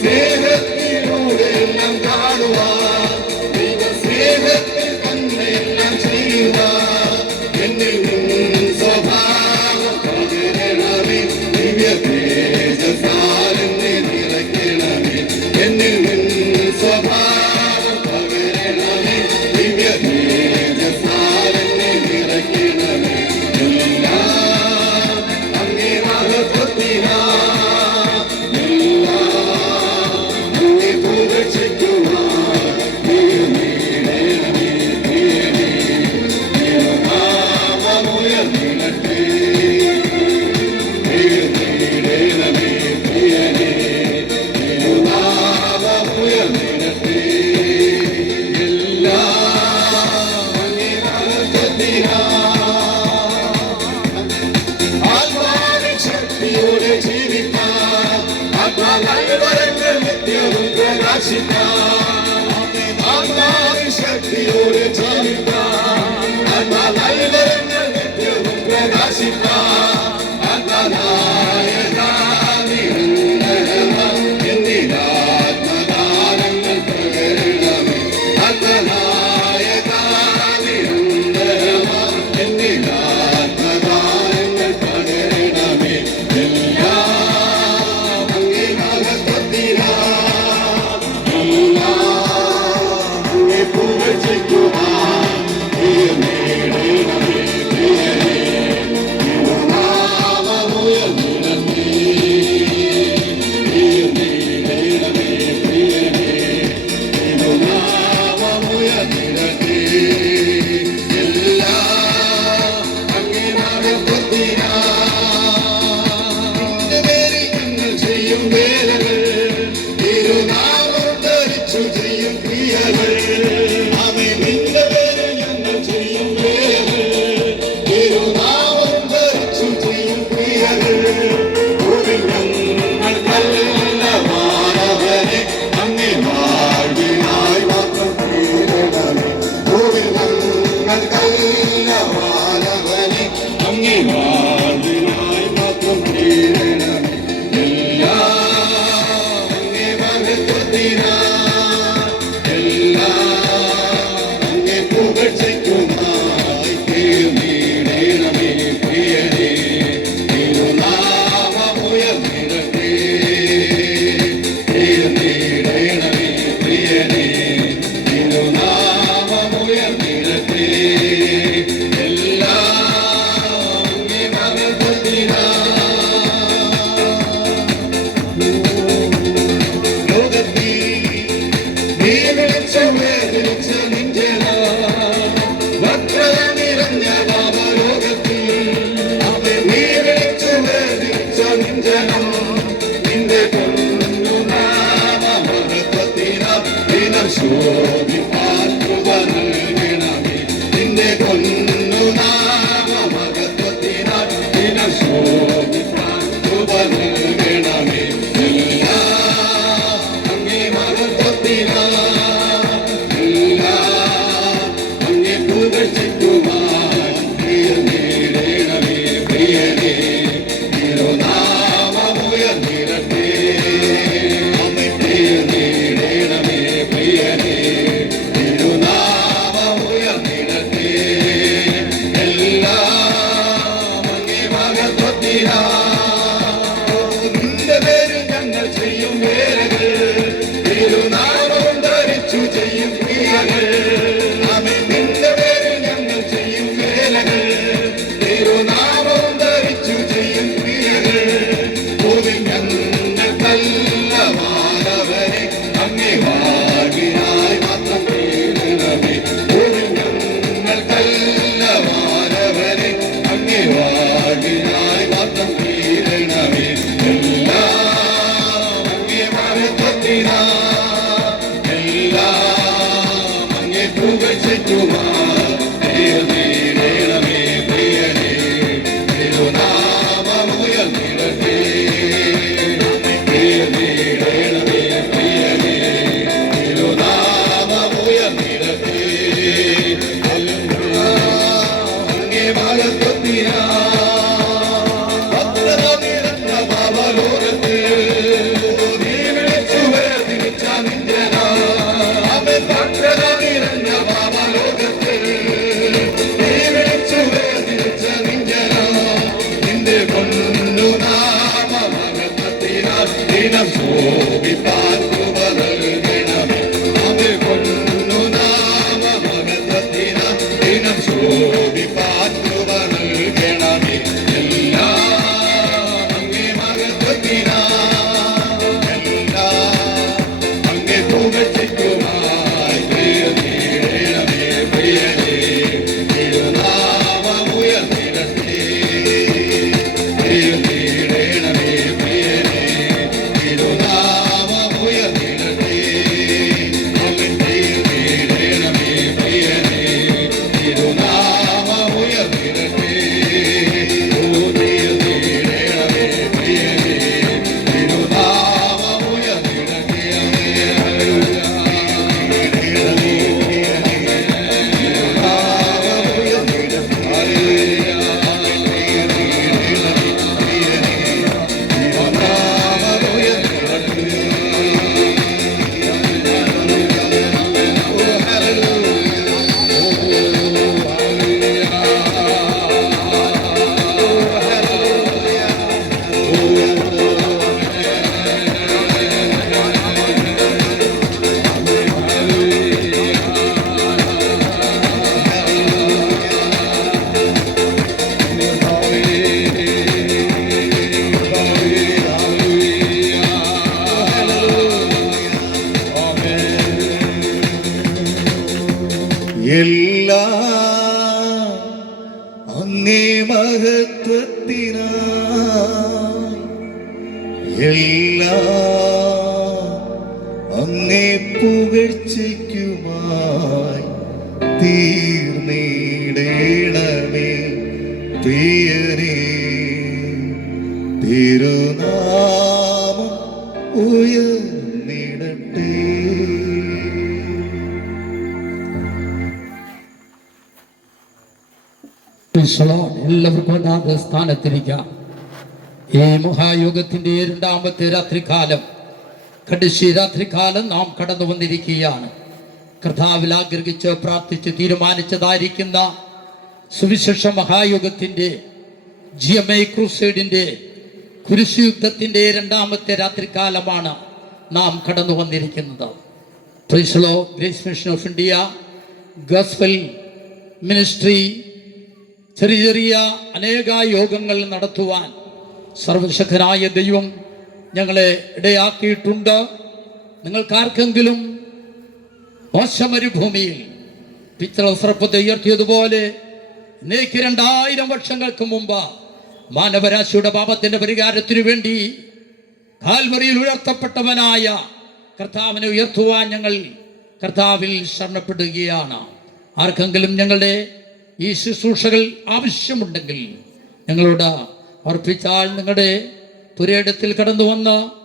സ്നേഹത്തിലൂടെ എല്ലാം കാണുവാൻ, ദൈവ സ്നേഹത്തിൽ തന്നെ എല്ലാം ചെയ്യുവാൻ എന്നിൽ നിൻ സ്വഭാവം പകരണമേ, ദിവ്യ തേജസ്സാൽ എന്നെ നിറയ്ക്കണമേ. എന്നിൽ നിൻ സ്വഭാവം പകരണമേ, ദിവ്യ തേജസ്സാൽ എന്നെ നിറയ്ക്കണമേ. എല്ലാം അങ്ങേ മഹത്വത്തിനാ, ശക്തിയോടെ ജീവിക്കാൻ, നല്ലവരങ്ങൾ നിത്യവും പ്രകാശിക്കാൻ, എന്നിരാത്മദാനങ്ങൾ പകരണമേ. എന്നിരാത്മദാനങ്ങൾ പകരണമേ. എല്ലാം അങ്ങേ മഹത്വത്തിനാ, Baba, അങ്ങേ പുകഴ്ചയ്ക്കുമായി തീർന്നിടേണമേ പ്രിയനേ. തിരുനാമം ഉയർന്നിടട്ടെ. എല്ലാവർക്കും ഒന്നാമത് സ്ഥാനത്തിരിക്കാം. ഈ മഹായുഗത്തിന്റെ രണ്ടാമത്തെ രാത്രികാലം, കടിശി രാത്രികാലം നാം കടന്നു വന്നിരിക്കുകയാണ്. കർത്താവിൽ ആഗ്രഹിച്ച് പ്രാർത്ഥിച്ച് തീരുമാനിച്ചതായിരിക്കുന്ന സുവിശേഷ മഹായുഗത്തിന്റെ GMI ക്രൂസൈഡിന്റെ കുരിശുയുദ്ധത്തിന്റെ രണ്ടാമത്തെ രാത്രികാലമാണ് നാം കടന്നു വന്നിരിക്കുന്നത്. Praise the Lord. Grace mission of India gospel ministry ചെറിയ ചെറിയ അനേക യോഗങ്ങൾ നടത്തുവാൻ സർവശക്തനായ ദൈവം ഞങ്ങളെ ഇടയാക്കിയിട്ടുണ്ട്. നിങ്ങൾക്കാർക്കെങ്കിലും മോശമരുഭൂമിയിൽ പിതൃസർപ്പത്തെ ഉയർത്തിയതുപോലെ 2000 വർഷങ്ങൾക്ക് മുമ്പ് മാനവരാശിയുടെ പാപത്തിന്റെ പരിഹാരത്തിനു വേണ്ടി കാൽവറിയിൽ ഉയർത്തപ്പെട്ടവനായ കർത്താവിനെ ഉയർത്തുവാൻ ഞങ്ങൾ കർത്താവിൽ ശരണപ്പെടുകയാണ്. ആർക്കെങ്കിലും ഞങ്ങളുടെ ഈ ശുശ്രൂഷകൾ ആവശ്യമുണ്ടെങ്കിൽ ഞങ്ങളോട് അർപ്പിച്ചാൽ നിങ്ങളുടെ പുരയിടത്തിൽ കടന്നു വന്ന്